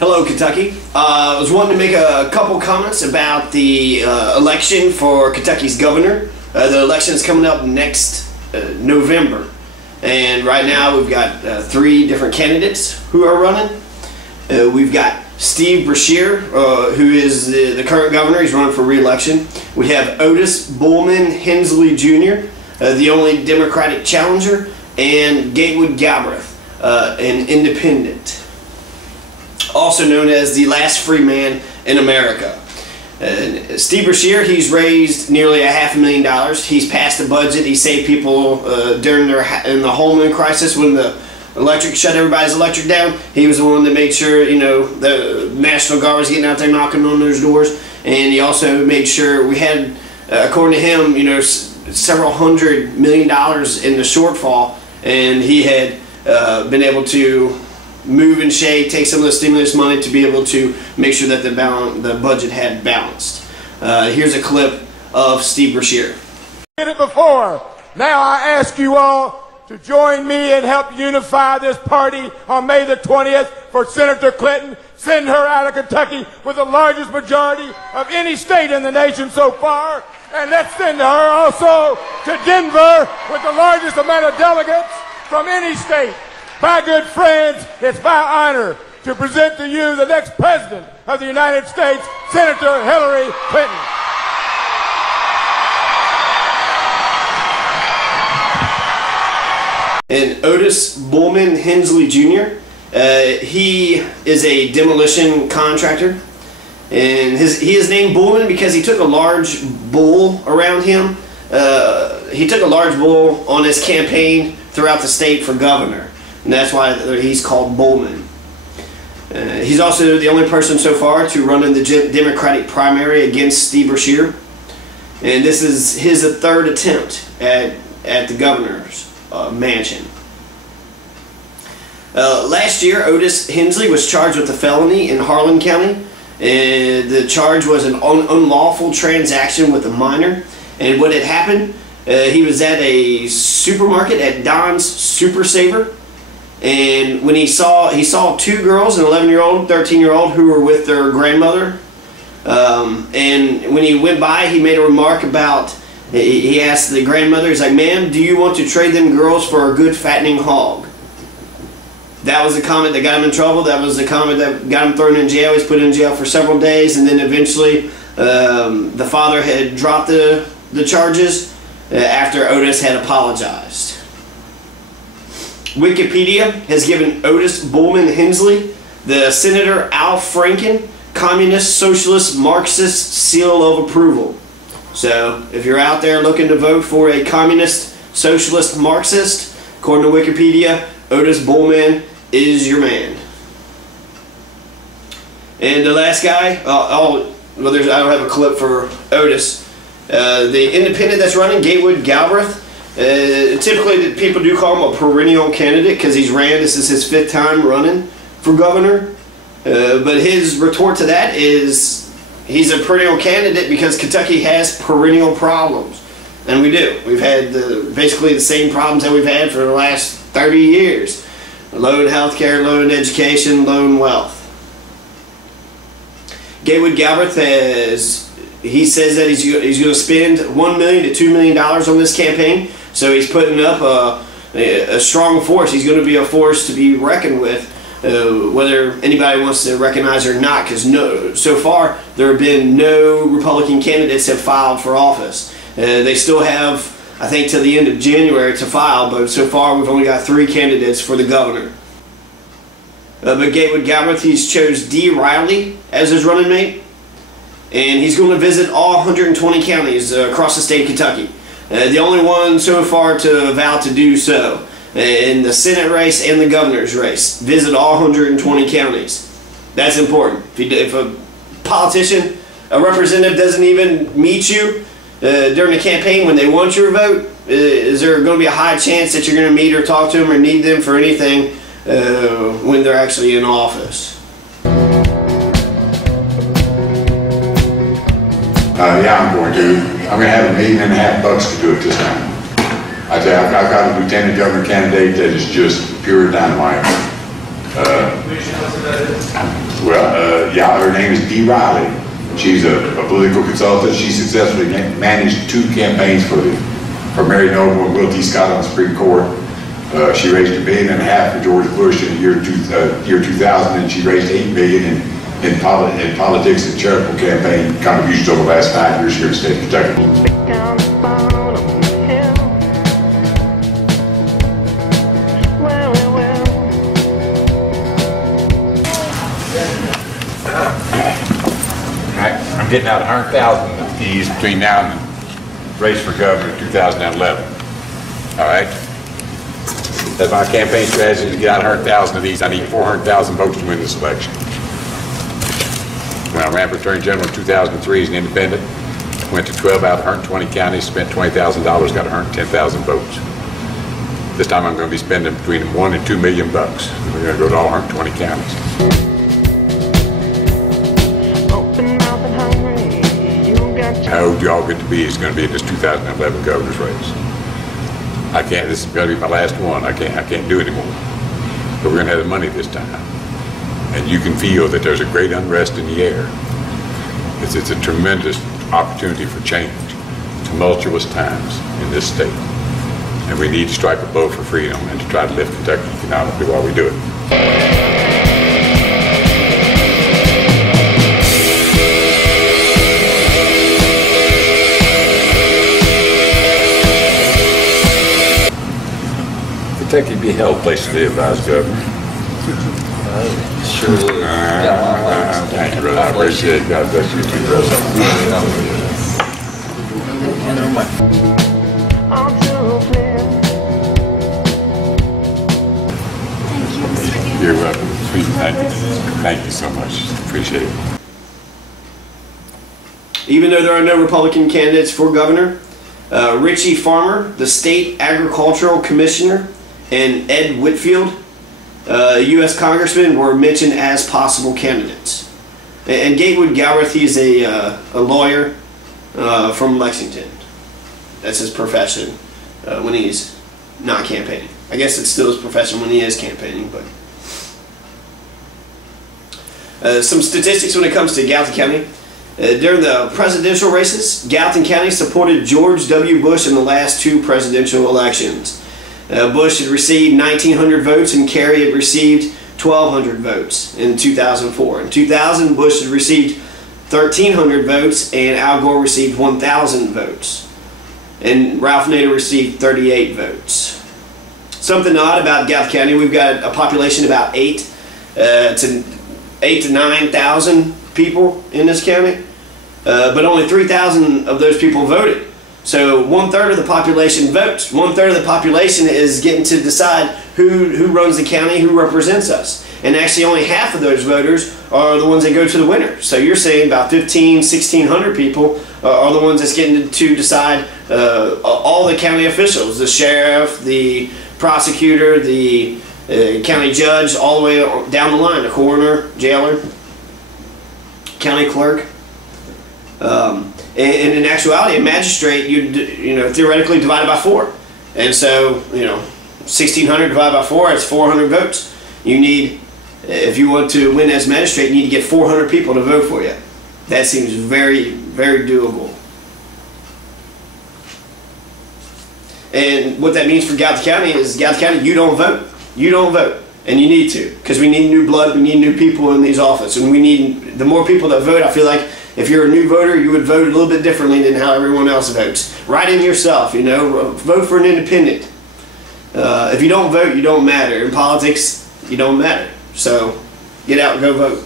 Hello, Kentucky. I was wanting to make a couple comments about the election for Kentucky's governor. The election is coming up next November, and right now we've got three different candidates who are running. We've got Steve Beshear, who is the current governor. He's running for re-election. We have Otis Bullman Hensley Jr., the only Democratic challenger, and Gatewood Galbraith, an independent, also known as the last free man in America. Steve Beshear, he's raised nearly $500,000. He's passed the budget. He saved people during in the Bullman crisis when the electric shut everybody's electric down. He was the one that made sure, you know, the National Guard was getting out there knocking on those doors, and he also made sure we had, according to him, you know, several $100 million in the shortfall, and he had been able to move and shake, take some of the stimulus money to be able to make sure that the budget had balanced. Here's a clip of Steve Beshear. Did it before. Now I ask you all to join me and help unify this party on May the 20th for Senator Clinton. Send her out of Kentucky with the largest majority of any state in the nation so far. And let's send her also to Denver with the largest amount of delegates from any state. My good friends, it's my honor to present to you the next President of the United States, Senator Hillary Clinton. And Otis Bullman Hensley Jr., he is a demolition contractor. And he is named Bullman because he took a large bull around him. He took a large bull on his campaign throughout the state for governor. And that's why he's called Bullman. He's also the only person so far to run in the Democratic primary against Steve Beshear. And this is his third attempt at the governor's mansion. Last year, Otis Hensley was charged with a felony in Harlan County. The charge was an unlawful transaction with a minor. And what had happened, he was at a supermarket at Don's Super Saver. And when he saw two girls, an 11-year-old, 13-year-old, who were with their grandmother. And when he went by, he made a remark about, he asked the grandmother, he's like, "Ma'am, do you want to trade them girls for a good fattening hog?" That was the comment that got him in trouble. That was the comment that got him thrown in jail. He was put in jail for several days, and then eventually the father had dropped the charges after Otis had apologized. Wikipedia has given Otis Bullman Hensley the Senator Al Franken Communist Socialist Marxist seal of approval. So if you're out there looking to vote for a Communist Socialist Marxist, according to Wikipedia, Otis Bullman is your man. And the last guy, I don't have a clip for Otis. The independent that's running, Gatewood Galbraith. Typically, people do call him a perennial candidate because this is his 5th time running for governor. But his retort to that is he's a perennial candidate because Kentucky has perennial problems. And we do. We've had basically the same problems that we've had for the last 30 years. Low in health care, low in education, low in wealth. Gatewood Galbraith he says that he's going to spend $1 million to $2 million on this campaign. So he's putting up a strong force. He's going to be a force to be reckoned with, whether anybody wants to recognize it or not, because so far there have been no Republican candidates have filed for office. They still have, I think, till the end of January to file, but so far we've only got 3 candidates for the governor. But Gatewood Galbraith, he's chose D. Riley as his running mate, and he's going to visit all 120 counties across the state of Kentucky. The only one so far to vow to do so in the Senate race and the governor's race. Visit all 120 counties. That's important. If a politician, a representative doesn't even meet you during the campaign when they want your vote, is there going to be a high chance that you're going to meet or talk to them or need them for anything when they're actually in office? Yeah, I'm going to have $1.5 million to do it this time. I've got a lieutenant governor candidate that is just pure dynamite. Well, yeah, her name is Dee Riley. She's a political consultant. She successfully managed 2 campaigns for Mary Noble and Will T. Scott on the Supreme Court. She raised $1.5 billion for George Bush in the year 2000, and she raised $8 billion in politics and charitable campaign contributions over the last 5 years here in the state of Kentucky. I'm getting out 100,000 of these between now and the race for governor in 2011. All right? That's my campaign strategy, to get out 100,000 of these. I need 400,000 votes to win this election. When I ran for Attorney General in 2003 as an independent, went to 12 out of 120 counties, spent $20,000, got 110,000 votes. This time I'm going to be spending between $1 and $2 million bucks. We're going to go to all 120 counties. How old y'all get to be is going to be in this 2011 governor's race. I can't. This is going to be my last one. I can't do anymore. But we're going to have the money this time, and you can feel that there's a great unrest in the air. It's a tremendous opportunity for change. Tumultuous times in this state, and we need to strike a blow for freedom and to try to lift Kentucky economically while we do it. Kentucky be a hell place to live, Vice Governor. Sure will. Thank you, brother. I appreciate it. God bless you too, brother. You're welcome. Sweet. Thank you so much. Appreciate it. Even though there are no Republican candidates for governor, Richie Farmer, the state agricultural commissioner, and Ed Whitfield, U.S. congressman, were mentioned as possible candidates. And Gatewood Galbraith, he's a lawyer from Lexington. That's his profession when he's not campaigning. I guess it's still his profession when he is campaigning. But some statistics when it comes to Gallatin County. During the presidential races, Gallatin County supported George W. Bush in the last 2 presidential elections. Bush had received 1,900 votes and Kerry had received 1,200 votes in 2004. In 2000, Bush had received 1,300 votes and Al Gore received 1,000 votes. And Ralph Nader received 38 votes. Something odd about Gallatin County, we've got a population of about 8 to 9,000 people in this county, but only 3,000 of those people voted. So 1/3 of the population votes. 1/3 of the population is getting to decide who runs the county, who represents us. And actually only half of those voters are the ones that go to the winner. So you're saying about 1,600 people are the ones that's getting to decide all the county officials, the sheriff, the prosecutor, the county judge, all the way down the line, the coroner, jailer, county clerk. And in actuality, a magistrate, you know, theoretically divided by 4. And so, 1,600 divided by 4, it's 400 votes. You need, if you want to win as magistrate, you need to get 400 people to vote for you. That seems very, very doable. And what that means for Gallatin County is, Gallatin County, you don't vote. You don't vote. And you need to, because we need new blood, we need new people in these offices. And we need, the more people that vote, I feel like, if you're a new voter, you would vote a little bit differently than how everyone else votes. Write in yourself, vote for an independent. If you don't vote, you don't matter. In politics, you don't matter. So get out and go vote.